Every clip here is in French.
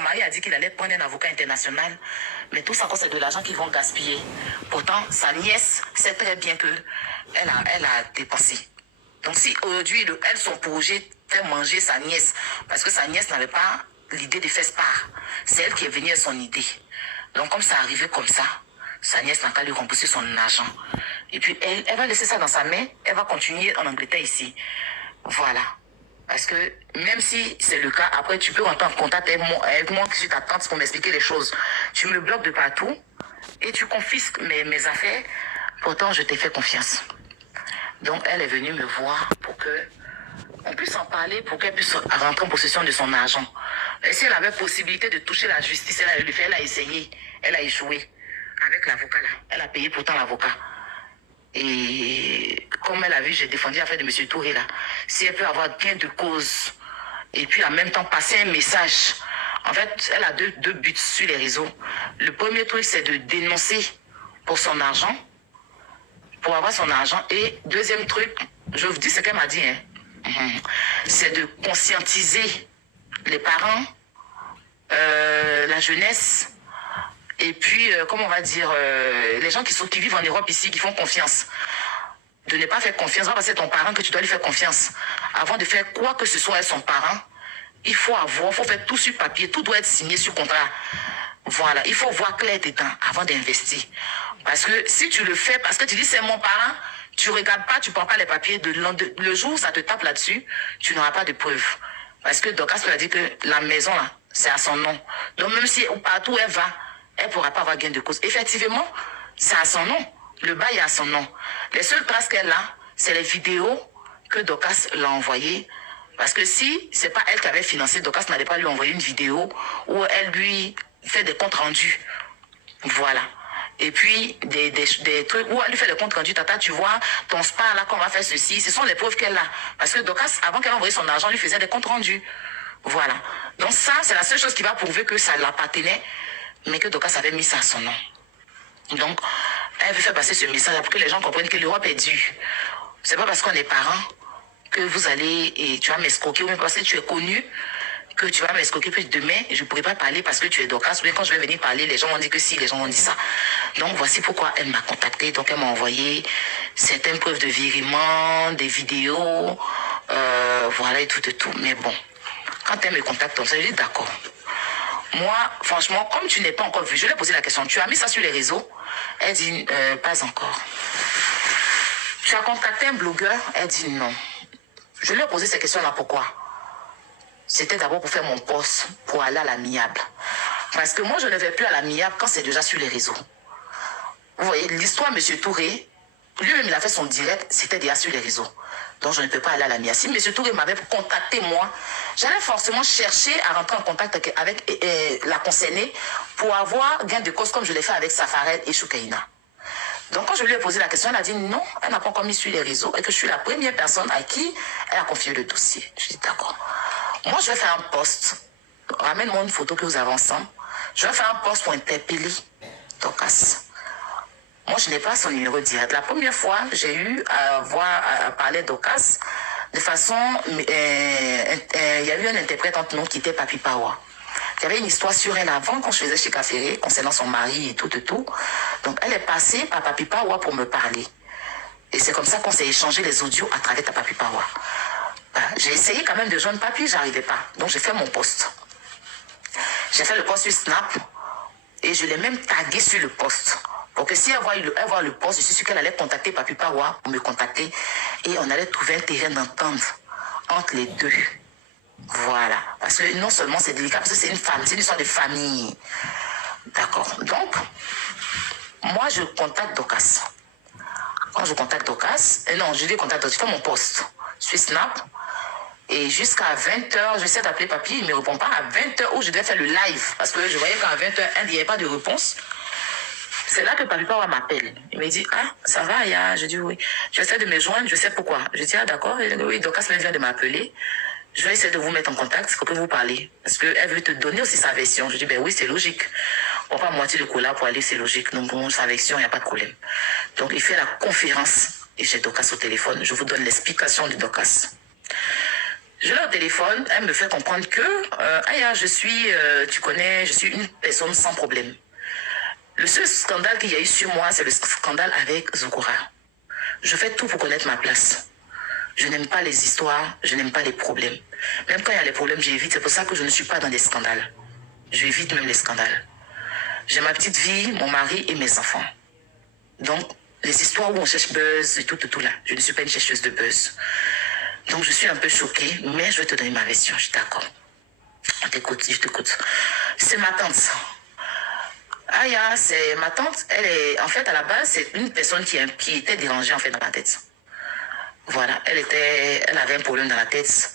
son mari a dit qu'il allait prendre un avocat international. Mais tout ça, c'est de l'argent qu'ils vont gaspiller. Pourtant, sa nièce sait très bien que elle a dépensé. Donc si aujourd'hui, elle, son projet, fait manger sa nièce, parce que sa nièce n'avait pas l'idée de faire part. C'est elle qui est venue avec son idée. Donc comme ça arrivait comme ça, sa nièce n'a qu'à lui rembourser son argent. Et puis elle va laisser ça dans sa main, elle va continuer en Angleterre ici. Voilà. Parce que même si c'est le cas, après tu peux rentrer en contact avec moi qui suis ta tante pour m'expliquer les choses. Tu me bloques de partout et tu confisques mes affaires. Pourtant, je t'ai fait confiance. Donc elle est venue me voir pour que on puisse en parler, pour qu'elle puisse rentrer en possession de son argent. Et si elle avait possibilité de toucher la justice, elle a essayé, elle a échoué. Avec l'avocat là, elle a payé pourtant l'avocat. Et comme elle a vu, j'ai défendu l'affaire de M. Touré là. Si elle peut avoir gain de cause et puis en même temps passer un message. En fait, elle a deux buts sur les réseaux. Le premier truc, c'est de dénoncer pour son argent, pour avoir son argent. Et deuxième truc, je vous dis ce qu'elle m'a dit, hein. C'est de conscientiser les parents, la jeunesse, et puis, comment on va dire, les gens qui vivent en Europe ici, qui font confiance. De ne pas faire confiance, parce que c'est ton parent que tu dois lui faire confiance. Avant de faire quoi que ce soit avec son parent, il faut faire tout sur papier, tout doit être signé sur contrat. Voilà, il faut voir clair dedans avant d'investir. Parce que si tu le fais, parce que tu dis c'est mon parent, tu ne regardes pas, tu ne prends pas les papiers, le jour où ça te tape là-dessus, tu n'auras pas de preuves. Parce que Dorcas lui a dit que la maison là, c'est à son nom. Donc même si partout où elle va, elle ne pourra pas avoir gain de cause. Effectivement, c'est à son nom. Le bail est à son nom. Les seules traces qu'elle a, c'est les vidéos que Dorcas l'a envoyées. Parce que si ce n'est pas elle qui avait financé, Dorcas n'allait pas lui envoyer une vidéo où elle lui fait des comptes rendus. Voilà. Et puis, des trucs où elle lui fait des comptes rendus. Tata, tu vois, ton spa là, qu'on va faire ceci. Ce sont les preuves qu'elle a. Parce que Dorcas, avant qu'elle envoie son argent, lui faisait des comptes rendus. Voilà. Donc ça, c'est la seule chose qui va prouver que ça l'appartenait, mais que Dorcas avait mis ça à son nom. Donc, elle veut faire passer ce message pour que les gens comprennent que l'Europe est due. C'est pas parce qu'on est parents que vous allez et tu vas m'escroquer, ou même parce que tu es connu, que tu vas m'escroquer, puis demain, je ne pourrai pas parler parce que tu es Dorcas, ou bien quand je vais venir parler, les gens vont dire que si, les gens vont dire ça. Donc, voici pourquoi elle m'a contacté. Donc, elle m'a envoyé certaines preuves de virement, des vidéos, voilà, et tout. Mais bon, quand elle me contacte comme ça, je dis d'accord. Moi, franchement, comme tu n'es pas encore vu, je lui ai posé la question, tu as mis ça sur les réseaux? Elle dit, pas encore. Tu as contacté un blogueur? Elle dit non. Je lui ai posé ces questions-là, pourquoi? C'était d'abord pour faire mon poste, pour aller à l'amiable. Parce que moi, je ne vais plus à l'amiable quand c'est déjà sur les réseaux. Vous voyez, l'histoire de M. Touré, lui-même, il a fait son direct, c'était déjà sur les réseaux. Donc, je ne peux pas aller à l'amiable. Si M. Touré m'avait contacté, moi, j'allais forcément chercher à rentrer en contact avec la concernée pour avoir gain de cause comme je l'ai fait avec Safarel et Choukaina. Donc, quand je lui ai posé la question, elle a dit non, elle n'a pas encore mis sur les réseaux et que je suis la première personne à qui elle a confié le dossier. Je dis d'accord. Moi, je vais faire un post. Ramène-moi une photo que vous avez ensemble. Je vais faire un post pour interpeller Dorcas. Moi, je n'ai pas son numéro direct. La première fois, j'ai eu à parler d'Dorcas de façon... il y a eu un interprète entre nous qui était Papi Pawa. Il y avait une histoire sur elle avant, quand je faisais chez Caféré, concernant son mari et tout. Donc, elle est passée par Papi Pawa pour me parler. Et c'est comme ça qu'on s'est échangé les audios à travers ta Papi Pawa. J'ai essayé quand même de joindre Papi, j'arrivais pas. Donc, j'ai fait mon post. J'ai fait le post sur Snap et je l'ai même tagué sur le post. Pour que si elle voit le post, je suis sûre qu'elle allait contacter Papi Pawa pour me contacter. Et on allait trouver un terrain d'entente entre les deux. Voilà. Parce que non seulement c'est délicat, parce que c'est une femme, c'est une histoire de famille. D'accord. Donc, moi, je contacte Dorcas. Quand je contacte Dorcas, je lui contacte, je fais mon post sur Snap. Et jusqu'à 20h, j'essaie d'appeler Papi, il ne me répond pas. À 20h où je devais faire le live, parce que je voyais qu'à 20h, il n'y avait pas de réponse. C'est là que Papi Pawa m'appelle. Il me dit, ah, ça va, ya? Je dis oui. J'essaie de me joindre, je sais pourquoi. Je dis, ah, d'accord. Oui, Dorcas vient de m'appeler. Je vais essayer de vous mettre en contact pour que vous parlez. Parce qu'elle veut te donner aussi sa version. Je dis, ben oui, c'est logique. On va pas moitié de cola pour aller, c'est logique. Donc, bon, sa version, il n'y a pas de problème. Donc, il fait la conférence. Et j'ai Dorcas au téléphone. Je vous donne l'explication de Dorcas. Je leur téléphone, elle me fait comprendre que, Aya, tu connais, je suis une personne sans problème. Le seul scandale qu'il y a eu sur moi, c'est le scandale avec Zoukoura. Je fais tout pour connaître ma place. Je n'aime pas les histoires, je n'aime pas les problèmes. Même quand il y a les problèmes, j'évite. C'est pour ça que je ne suis pas dans des scandales. Je évite même les scandales. J'ai ma petite vie, mon mari et mes enfants. Donc, les histoires où on cherche buzz et tout là, je ne suis pas une chercheuse de buzz. Donc, je suis un peu choquée, mais je vais te donner ma version, je suis d'accord. Je t'écoute. C'est ma tante. Aya, c'est ma tante. Elle est, en fait, à la base, c'est une personne qui était dérangée, en fait, dans la tête. Voilà, elle avait un problème dans la tête.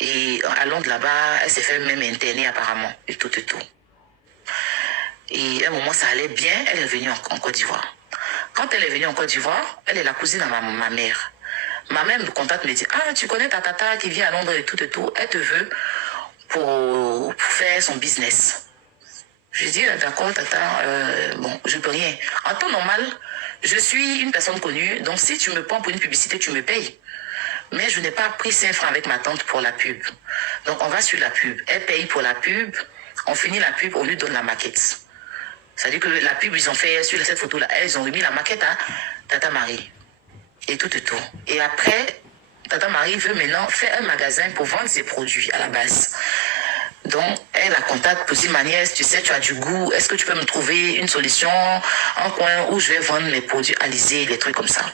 Et allant de là-bas, elle s'est fait même interner apparemment, et tout. Et à un moment, ça allait bien, elle est venue en Côte d'Ivoire. Quand elle est venue en Côte d'Ivoire, elle est la cousine de ma mère. Ma mère me contacte, me dit, ah, tu connais ta tata qui vit à Londres et tout, elle te veut pour faire son business. Je dis, d'accord, tata, bon, je peux rien. En temps normal, je suis une personne connue, donc si tu me prends pour une publicité, tu me payes. Mais je n'ai pas pris 5 francs avec ma tante pour la pub. Donc on va sur la pub. Elle paye pour la pub, on finit la pub, on lui donne la maquette. C'est-à-dire que la pub, ils ont fait sur cette photo-là, ils ont remis la maquette à Tata Marie. Et tout. Et après, Tata Marie veut maintenant faire un magasin pour vendre ses produits à la base. Donc, elle la contacte pour dire, ma nièce, tu sais, tu as du goût, est-ce que tu peux me trouver une solution, un coin où je vais vendre mes produits alizés, les trucs comme ça.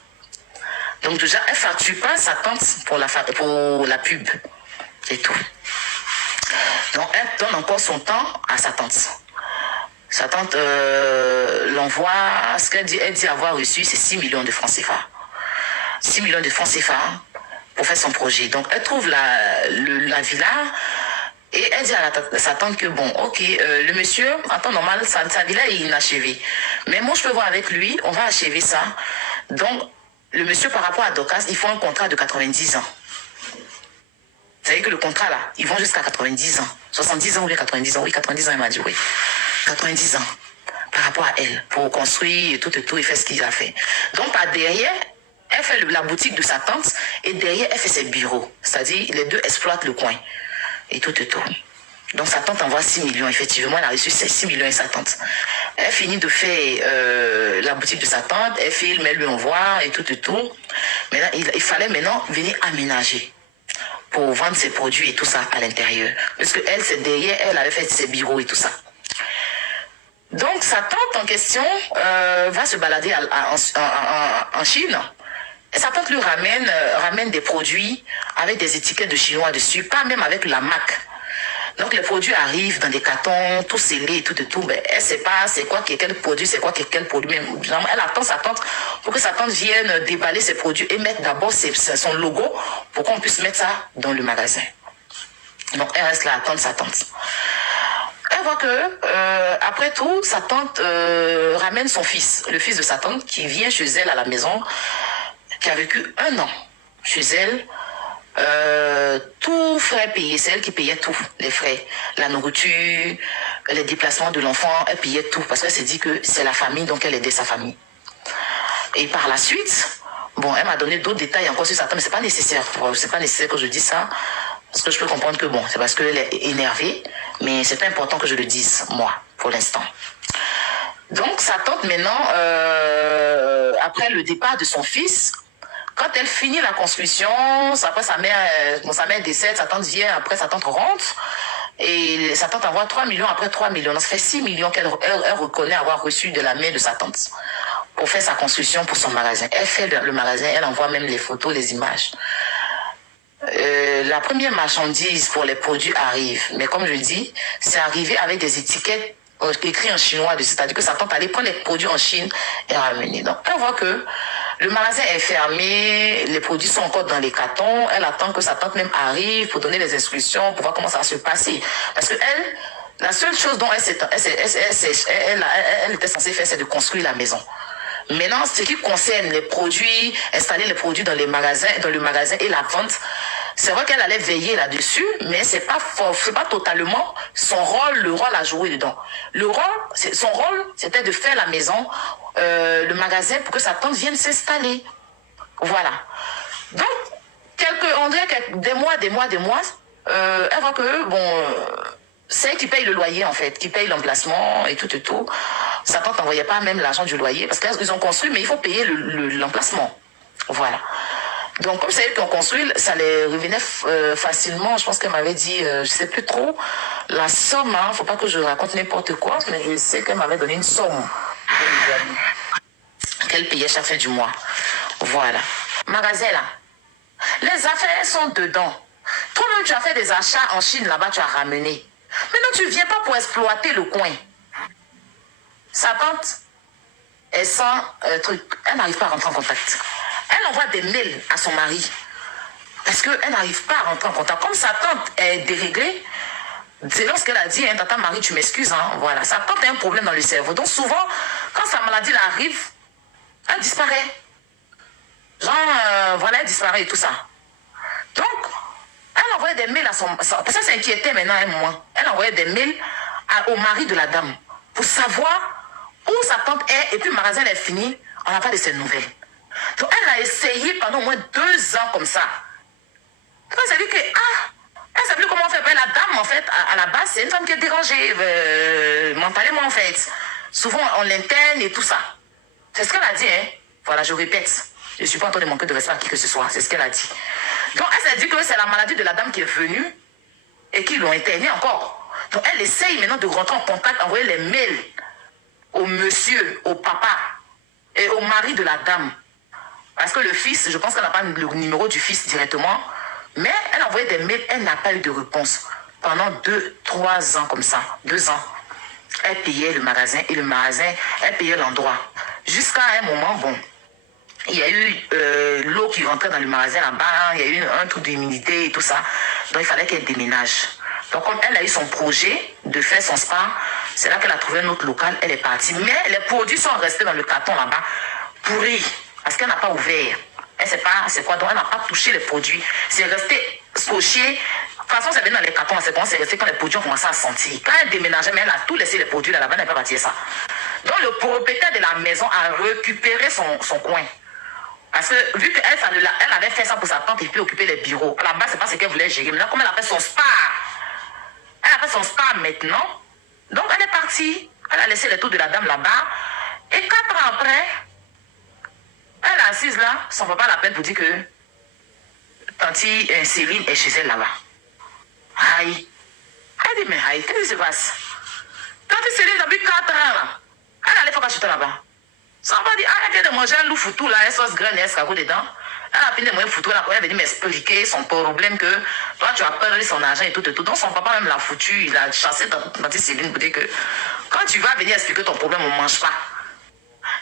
Donc déjà, elle ne facture pas sa tante pour la pub et tout. Donc, elle donne encore son temps à sa tante. Sa tante l'envoie, ce qu'elle dit, avoir reçu, c'est 6 millions de francs CFA. 6 millions de francs CFA pour faire son projet. Donc, elle trouve la villa et elle dit à sa tante que, bon, ok, le monsieur, en temps normal, sa villa est inachevée. Mais moi, je peux voir avec lui, on va achever ça. Donc, le monsieur, par rapport à Docas, il faut un contrat de 90 ans. Vous savez que le contrat, là, ils vont jusqu'à 90 ans. 70 ans ou bien 90 ans. Oui, 90 ans, il m'a dit, oui. 90 ans par rapport à elle, pour construire et tout, et faire ce qu'il a fait. Donc, par derrière, elle fait la boutique de sa tante et derrière, elle fait ses bureaux. C'est-à-dire, les deux exploitent le coin et tout. Donc, sa tante envoie 6 millions. Effectivement, elle a reçu 6 millions et sa tante. Elle finit de faire la boutique de sa tante, elle filme, elle lui envoie et tout. Maintenant, il fallait maintenant venir aménager pour vendre ses produits et tout ça à l'intérieur. Parce que elle, c'est derrière, elle avait fait ses bureaux et tout ça. Donc, sa tante en question va se balader en Chine. Et sa tante lui ramène des produits avec des étiquettes de chinois dessus, pas même avec la marque. Donc, les produits arrivent dans des cartons, tout scellés et tout. Mais elle ne sait pas c'est quoi quel produit, c'est quoi quel produit. Mais elle attend sa tante pour que sa tante vienne déballer ses produits et mettre d'abord son logo pour qu'on puisse mettre ça dans le magasin. Donc, elle reste là, attendre sa tante. Elle voit que, après tout, sa tante ramène son fils, le fils de sa tante, qui vient chez elle à la maison, qui a vécu 1 an chez elle. Tout frais payé, c'est elle qui payait tout, les frais, la nourriture, les déplacements de l'enfant, elle payait tout, parce qu'elle s'est dit que c'est la famille, donc elle aidait sa famille. Et par la suite, bon, elle m'a donné d'autres détails encore sur sa tante, mais c'est pas nécessaire que je dise ça. Parce que je peux comprendre que bon, c'est parce qu'elle est énervée, mais c'est pas important que je le dise, moi, pour l'instant. Donc, sa tante, maintenant, après le départ de son fils, quand elle finit la construction, après sa mère décède, sa tante vient, après sa tante rentre, et sa tante envoie 3 millions, après 3 millions. Donc, ça fait 6 millions qu'elle reconnaît avoir reçu de la main de sa tante pour faire sa construction pour son magasin. Elle fait le magasin, elle envoie même les photos, les images. La première marchandise pour les produits arrive. Mais comme je dis, c'est arrivé avec des étiquettes écrites en chinois. C'est-à-dire que sa tante allait prendre les produits en Chine et ramener. Donc, elle voit que le magasin est fermé, les produits sont encore dans les cartons. Elle attend que sa tante même arrive pour donner les instructions, pour voir comment ça va se passer. Parce que elle, la seule chose dont elle était censée faire, c'est de construire la maison. Maintenant, ce qui concerne les produits, installer les produits dans le magasin et la vente, c'est vrai qu'elle allait veiller là-dessus, mais c'est pas totalement son rôle, le rôle à jouer dedans. Son rôle, c'était de faire la maison, le magasin pour que sa tante vienne s'installer. Voilà. Donc, des mois, Elle voit que, bon, c'est elle qui paye le loyer, en fait, qui paye l'emplacement et tout et tout. Sa tante n'envoyait pas même l'argent du loyer, parce qu'ils ont construit, mais il faut payer l'emplacement. Voilà. Donc, comme c'est elles qui ont construit, ça les revenait facilement. Je pense qu'elle m'avait dit, je ne sais plus trop, la somme, hein, faut pas que je raconte n'importe quoi, mais je sais qu'elle m'avait donné une somme qu'elle payait chaque fin du mois. Voilà. Magasin, là, les affaires sont dedans. Toi-même, tu as fait des achats en Chine, là-bas, tu as ramené. Maintenant, tu ne viens pas pour exploiter le coin. Sa tante, elle sent truc. Elle n'arrive pas à rentrer en contact. Elle envoie des mails à son mari. Parce qu'elle n'arrive pas à rentrer en contact. Comme sa tante est déréglée, c'est lorsqu'elle a dit, hein, tata Marie, tu m'excuses, hein, voilà. Sa tante a un problème dans le cerveau. Donc souvent, quand sa maladie arrive, elle disparaît. Genre, voilà, elle disparaît et tout ça. Donc, elle envoyait des mails à son... Ça s'inquiétait maintenant un moment. Elle envoyait des mails au mari de la dame pour savoir où sa tante est. Et puis le magasin est fini. On n'a pas de ses nouvelles. Donc, elle a essayé pendant au moins 2 ans comme ça. Donc, elle s'est dit que, elle ne sait plus comment faire. Ben, la dame, en fait, à la base, c'est une femme qui est dérangée mentalement, en fait. Souvent, on l'interne et tout ça. C'est ce qu'elle a dit, hein. Voilà, je répète. Je ne suis pas en train de manquer de respect à qui que ce soit. C'est ce qu'elle a dit. Donc, elle s'est dit que c'est la maladie de la dame qui est venue et qui l'ont internée encore. Donc, elle essaye maintenant de rentrer en contact, envoyer les mails au monsieur, au papa et au mari de la dame. Parce que le fils, je pense qu'elle n'a pas le numéro du fils directement, mais elle a envoyé des mails, elle n'a pas eu de réponse. Pendant 2-3 ans comme ça, 2 ans. Elle payait le magasin et le magasin, elle payait l'endroit. Jusqu'à un moment, bon, il y a eu l'eau qui rentrait dans le magasin là-bas, il y a eu un trou d'humidité et tout ça. Donc il fallait qu'elle déménage. Donc comme elle a eu son projet de faire son spa, c'est là qu'elle a trouvé un autre local, elle est partie. Mais les produits sont restés dans le carton là-bas, pourris, parce qu'elle n'a pas ouvert. Elle ne sait pas c'est quoi, donc elle n'a pas touché les produits. C'est resté scotché. De toute façon, c'est venu dans les cartons, c'est resté quand les produits ont commencé à sentir. Quand elle déménageait, mais elle a tout laissé les produits là-bas, elle n'a pas bâti ça. Donc le propriétaire de la maison a récupéré son coin. Parce que vu qu'elle elle avait fait ça pour sa tante et puis occuper les bureaux, à la base, c'est pas ce qu'elle voulait gérer. Maintenant, comme elle a fait son spa, elle a fait son spa maintenant, donc elle est partie. Elle a laissé les tours de la dame là-bas. Et 4 ans après, elle est assise là, son papa l'appelle pour dire que tanti Céline est chez elle là-bas. Aïe. Elle dit, mais aïe, qu'est-ce qui se passe? Tanti Céline, depuis 4 ans là, elle allait faire acheter là-bas. Ça va dire, elle vient de manger un loup foutou là, un sauce graine et un escargot dedans. Elle a fini de manger foutu là, elle est venue m'expliquer son problème que toi tu as perdu son argent et tout et tout. Donc son papa même l'a foutu, il a chassé Tante Céline pour dire que quand tu vas venir expliquer ton problème, on ne mange pas.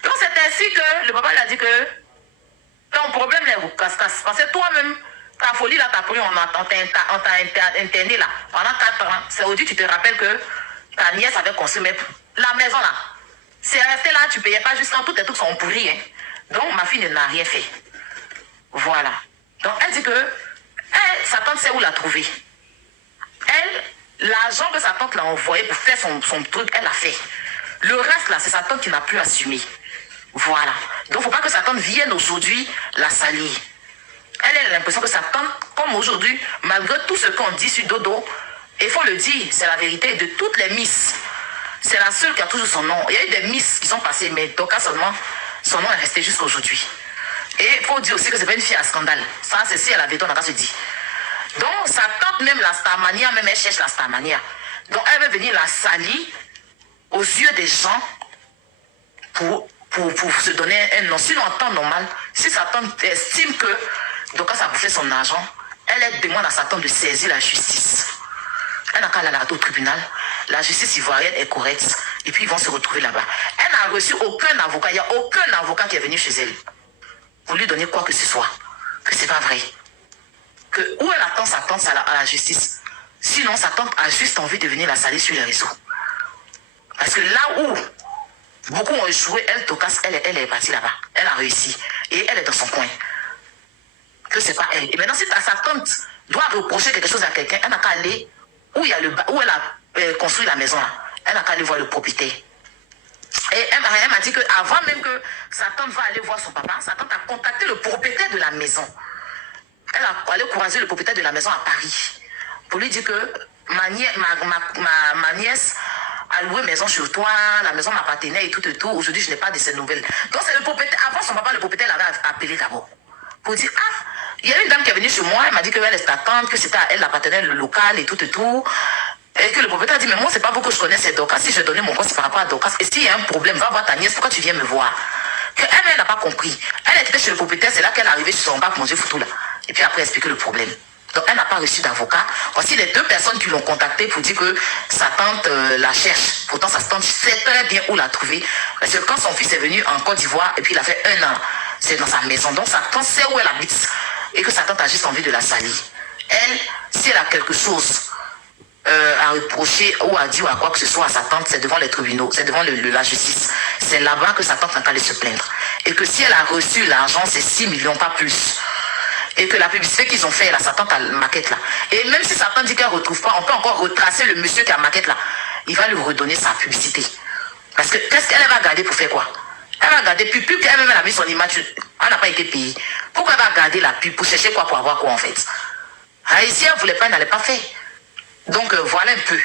Donc c'est ainsi que le papa lui a dit que ton problème est au casse-casse. Parce que toi-même, ta folie là, t'as pris, on t'a interné là pendant 4 ans. C'est aujourd'hui tu te rappelles que ta nièce avait construit la maison là. C'est resté là, tu ne payais pas juste quand tous tes trucs sont pourris. Hein. Donc, ma fille n'a rien fait. Voilà. Donc, elle dit que sa tante sait où la trouver. Elle, l'argent que sa tante l'a envoyé pour faire son truc, elle l'a fait. Le reste, là, c'est sa tante qui n'a plus assumé. Voilà. Donc, il ne faut pas que sa tante vienne aujourd'hui la salir. Elle a l'impression que sa tante, comme aujourd'hui, malgré tout ce qu'on dit sur Dodo, il faut le dire, c'est la vérité de toutes les misses. C'est la seule qui a toujours son nom. Il y a eu des misses qui sont passées, mais Doka seulement, son nom est resté jusqu'à aujourd'hui. Et il faut dire aussi que c'est pas une fille à scandale. Ça, c'est si elle avait ton se dit. Donc, sa tante, même la Starmania, même elle cherche la Starmania. Donc, elle veut venir la salir aux yeux des gens pour se donner un nom. Sinon, en temps normal, si sa tante estime que Doka a bouffé son argent, elle demande à sa tante de saisir la justice. Elle n'a qu'à aller au tribunal. La justice ivoirienne est correcte. Et puis ils vont se retrouver là-bas. Elle n'a reçu aucun avocat. Il n'y a aucun avocat qui est venu chez elle pour lui donner quoi que ce soit. Que c'est pas vrai. Que où elle attend sa tante à la justice. Sinon, sa tante a juste envie de venir la salir sur les réseaux. Parce que là où beaucoup ont échoué, elle Tokas, elle est partie là-bas. Elle a réussi. Et elle est dans son coin. Que c'est pas elle. Et maintenant, si sa tante doit reprocher quelque chose à quelqu'un, elle n'a qu'à aller où elle a construit la maison là. Elle n'a qu'à aller voir le propriétaire. Et elle m'a dit qu'avant même que sa tante va aller voir son papa, sa tante a contacté le propriétaire de la maison. Elle a allé croiser le propriétaire de la maison à Paris pour lui dire que ma nièce a loué maison sur toi, la maison m'appartenait et tout et tout. Aujourd'hui, je n'ai pas de ces nouvelles. Donc, c'est le propriétaire. Avant, son papa, le propriétaire, l'avait appelé d'abord. Pour dire, ah, il y a une dame qui est venue chez moi, elle m'a dit qu'elle est ta tante, que c'était à elle l'appartenait le local et tout et tout. Et que le propriétaire a dit, mais moi, c'est pas vous que je connais, c'est Dorcas. Si je donnais mon poste, c'est par rapport à Dorcas. Et s'il y a un problème, va voir ta nièce, pourquoi tu viens me voir? Elle n'a pas compris. Elle était chez le propriétaire, c'est là qu'elle est arrivée sur son bac manger foutu là. Et puis après, expliquer le problème. Donc, elle n'a pas reçu d'avocat. Voici les deux personnes qui l'ont contactée pour dire que sa tante la cherche. Pourtant, sa tante sait très bien où la trouver. Parce que quand son fils est venu en Côte d'Ivoire, et puis il a fait 1 an, c'est dans sa maison. Donc, sa tante sait où elle habite. Et que sa tante a juste envie de la salir. Elle, si elle a quelque chose à reprocher ou à dire ou à quoi que ce soit à sa tante, c'est devant les tribunaux, c'est devant la justice. C'est là-bas que sa tante n'a qu'à aller se plaindre. Et que si elle a reçu l'argent, c'est 6 millions, pas plus. Et que la publicité qu'ils ont fait, là, sa tante a la maquette là. Et même si sa tante dit qu'elle ne retrouve pas, on peut encore retracer le monsieur qui a la maquette là. Il va lui redonner sa publicité. Parce que qu'est-ce qu'elle va garder pour faire quoi? Elle va garder plus qu'elle-même a mis son image. Elle n'a pas été payée. Pourquoi elle va garder la pub pour chercher quoi, pour avoir quoi en fait? Si elle ne voulait pas, elle n'allait pas faire. Donc voilà un peu.